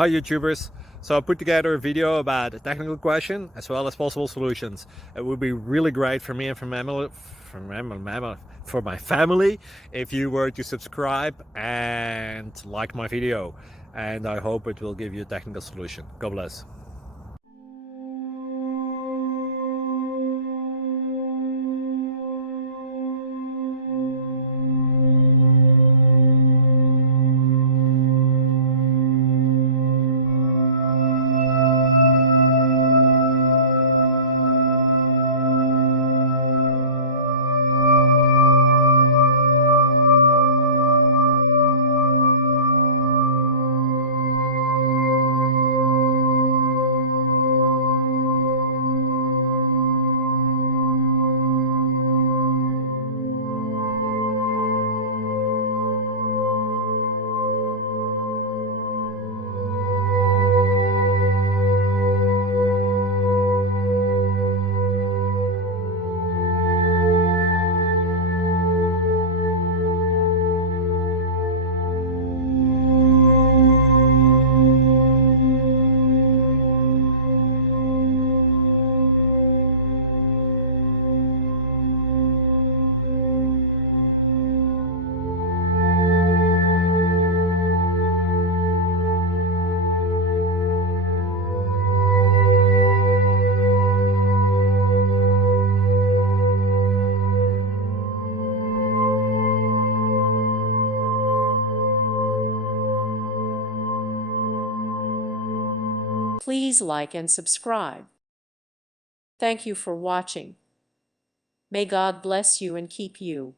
Hi YouTubers. So I put together a video about a technical question as well as possible solutions. It would be really great for me and for my family if you were to subscribe and like my video. And I hope it will give you a technical solution. God bless. Please like and subscribe. Thank you for watching. May God bless you and keep you.